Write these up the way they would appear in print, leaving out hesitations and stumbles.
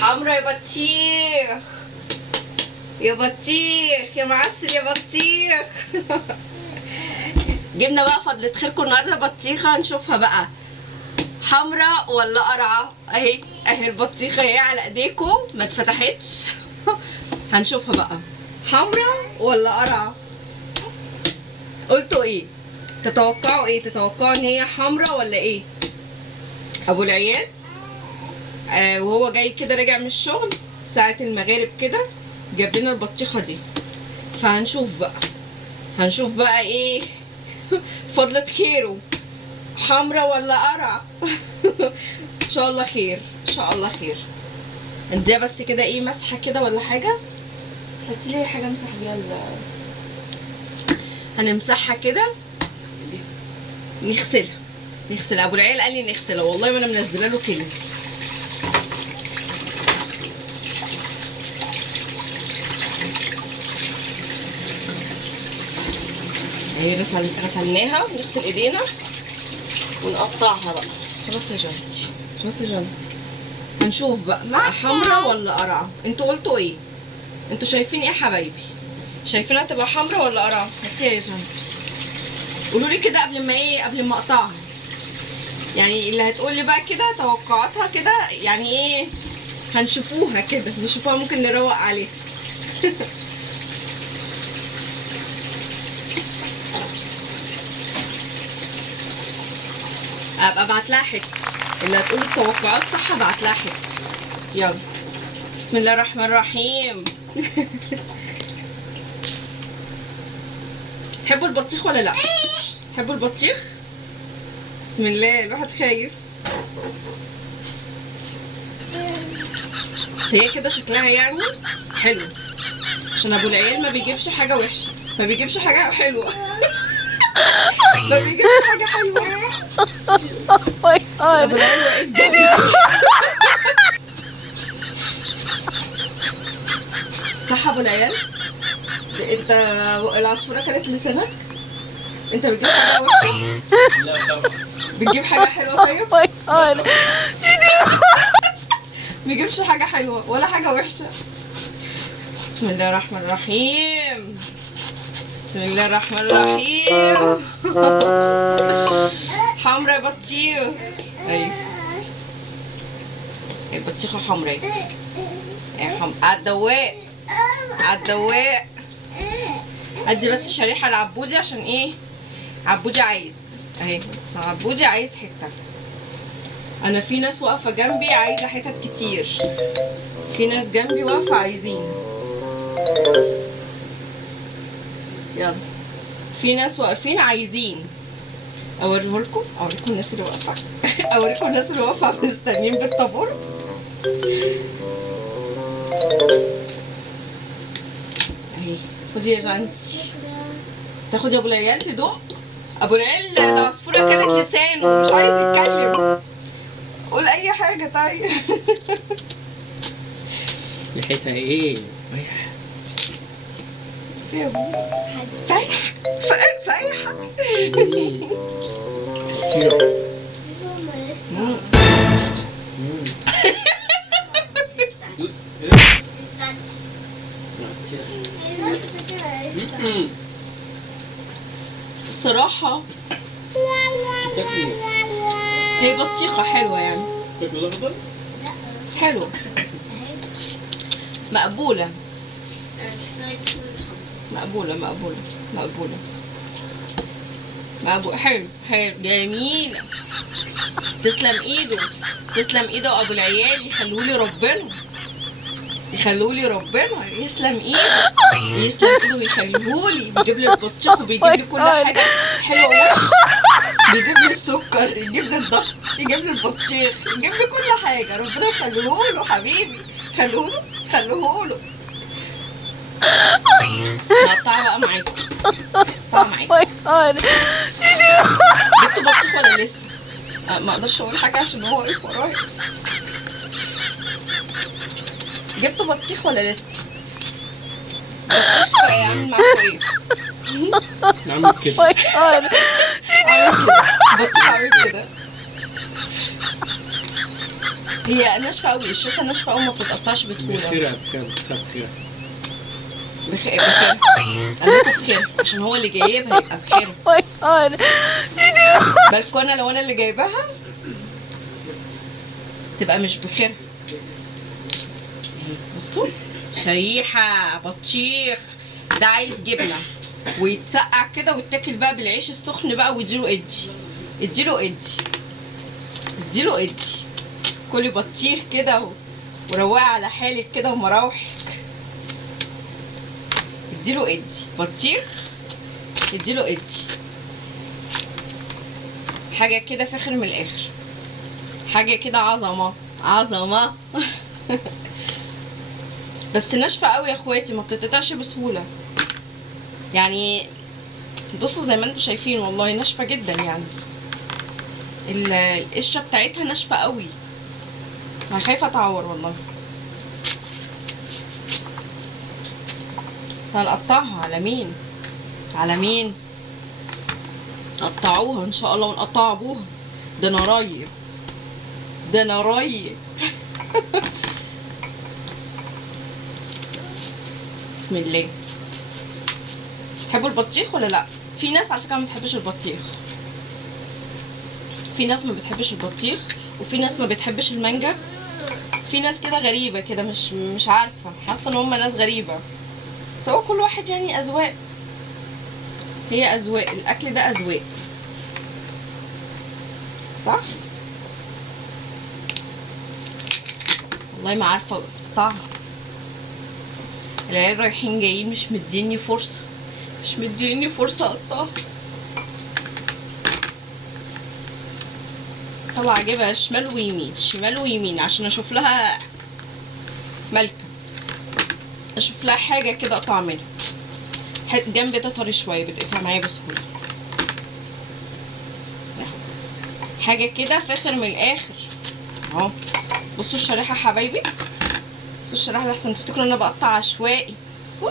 حمرا يا بطيخ، يا بطيخ يا معسل يا بطيخ. جبنا بقى فضلة خيركم النهارده بطيخه هنشوفها بقى حمرا ولا قرعه. اهي البطيخه اهي على ايديكم ما اتفتحتش. هنشوفها بقى حمرا ولا قرعه. قلتوا ايه؟ تتوقعوا ايه؟ تتوقعوا ان هي حمرا ولا ايه؟ ابو العيال وهو جاي كده راجع من الشغل ساعة المغارب كده جاب لنا البطيخة دي، فهنشوف بقى ايه فضلة خيره حمرا ولا قرع. ان شاء الله خير ان شاء الله خير. نديها بس كده ايه مسحة كده ولا حاجة. هاتيلي حاجة امسح بيها هنمسحها كده نغسلها. ابو العيال قال لي نغسلها، والله ما انا منزله له كلمه. اهي غسلناها نغسل ايدينا ونقطعها بقى. خلاص يا جنتي هنشوف بقى حمرا ولا قرعه. انتوا قلتوا ايه؟ انتوا شايفين ايه يا حبايبي؟ شايفينها تبقى حمرا ولا قرعه؟ هاتيها يا جنتي قولوا لي كده قبل ما اقطعها. يعني اللي هتقول لي بقى كده توقعاتها كده يعني ايه. هنشوفوها كده ممكن نروق عليها. ابقى ابعت لها حته اللي هتقول لي التوقعات صح ابعت لها حته. يلا بسم الله الرحمن الرحيم. تحبوا البطيخ ولا لا؟ تحبوا البطيخ؟ بسم الله الواحد خايف. هي كده شكلها يعني حلو عشان ابو العيال ما بيجيبش حاجه وحشه، ما بيجيبش حاجه حلوه. ما بيجيبش حاجه حلوه. ابو العيال واقف صح. ابو العيال انت العصفوره كانت لسانك. انت بتجيب حاجه وحشه؟ لا طبعا. بتجيب حاجه حلوه طيب؟ بيجيبش حاجه حلوه ولا حاجه وحشه. بسم الله الرحمن الرحيم. حمرا بطيخ. ايوه البطيخه حمرا اهي عالدواق. ادي بس شريحه لعبودي عشان ايه عبودي عايز اهي. عبودي عايز حته. انا في ناس واقفه جنبي عايزه حتت كتير. في ناس جنبي واقفه عايزين. يلا في ناس واقفين عايزين. اوريكم الناس اللي واقفه. اوريكم الناس اللي واقفه مستنيين بالطابور. اهي خدي يا جانسي. تاخدي ابو العيال تدوق. ابو العيال العصفوره كانت لسانه مش عايز يتكلم. قول اي حاجه طيب. ريحتها ايه؟ فايحه. الصراحه هي بطيخه حلوه يعني. حلوه مقبوله حلو جميلة. تسلم ايده ابو العيال. يخلولي ربنا يسلم ايده ويخليهولي. بيجيب لي البطيخ وبيجيب لي كل حاجة حلوة ووحشة. بيجيب لي السكر، يجيب لي الضغط، يجيب لي البطيخ، يجيب لي كل حاجة. ربنا يخليهوله حبيبي. خليهوله. هقطعها بقى معاكم. جبتوا بطيخ ولا لسه؟ ما اقدرش اقول حاجه عشان هو واقف ورايا. جبتوا بطيخ ولا لسه؟ بطيخ هيعمل معاكم ايه؟ نعمل كده. بطيخ عامل كده. هي ناشفه قوي، الشوكه ناشفه قوي ما بتتقطعش بسهوله. بخيرها بخير. بخير قال لكم بخير عشان هو اللي جايبها يبقى بخير. Oh my god. بالكم انا لو انا اللي جايباها تبقى مش بخير. بصوا شريحه بطيخ ده عايز جبنه ويتسقع كده ويتاكل بقى بالعيش السخن بقى، واديله ادي كلي بطيخ كده وروقي على حالك كده ومراوحك. اديله بطيخ، اديله حاجه كده فاخر من الاخر، حاجه كده عظمه بس ناشفه قوي يا اخواتي، ما بتتقطعش بسهوله يعني. بصوا زي ما انتم شايفين والله ناشفه جدا يعني، القشره بتاعتها ناشفه قوي. انا خايفه اتعور والله، بس هنقطعها على مين قطعوها ان شاء الله ونقطع ابوها. ده انا رايق بسم الله. تحبوا البطيخ ولا لا؟ في ناس على فكره ما بتحبش البطيخ، في ناس ما بتحبش البطيخ، وفي ناس ما بتحبش المانجا. في ناس كده غريبه كده، مش عارفه، حاسه ان هم ناس غريبه. سواء كل واحد يعني اذواق، هي اذواق، الاكل ده اذواق صح. والله ما عارفه اقطعها، العيال رايحين جايين مش مديني فرصه اقطعها. طلع اجيبها شمال ويمين عشان اشوف لها ملكه، اشوف لها حاجه كده اقطع منها. جنب ده طري شويه بتقطع معايا بسهوله، حاجه كده فاخر من الاخر اهو. بصوا الشريحه حبايبي، بصوا الشريحه لحسن تفتكروا ان انا بقطع عشوائي. بصوا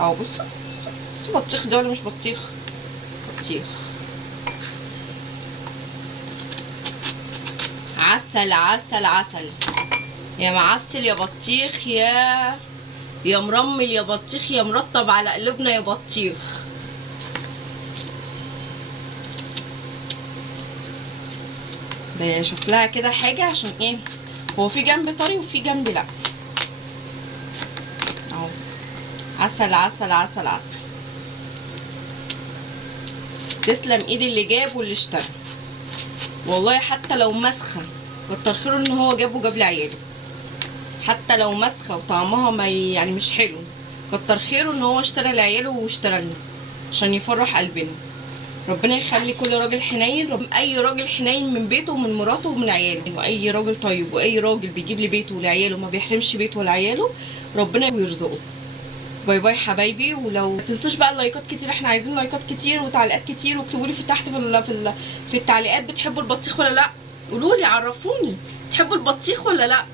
اهو، بصوا بطيخ ده ولا مش بطيخ؟ عسل يا معسل يا بطيخ، يا مرمل يا بطيخ، يا مرطب على قلوبنا يا بطيخ. بشوف لها كده حاجه عشان ايه، هو في جنب طري وفي جنب لا اهو. عسل. تسلم ايد اللي جاب واللي اشترى والله. حتى لو مسخه كتر خيره ان هو جاب لعياله، حتى لو مسخه وطعمها ما يعني مش حلو، كتر خيره ان هو اشترى لعياله واشترى لنا عشان يفرح قلبنا. ربنا يخلي كل راجل حنين، اي راجل حنين من بيته ومن مراته ومن عياله، واي راجل طيب واي راجل بيجيب لبيته ولعياله ما بيحرمش بيته ولا عياله، ربنا يرزقه. باي باي حبايبي. ولو ما تنسوش بقى اللايكات كتير، احنا عايزين لايكات كتير وتعليقات كتير، واكتبوا لي في تحت في التعليقات بتحبوا البطيخ ولا لا، قولوا لي عرفوني تحبوا البطيخ ولا لا.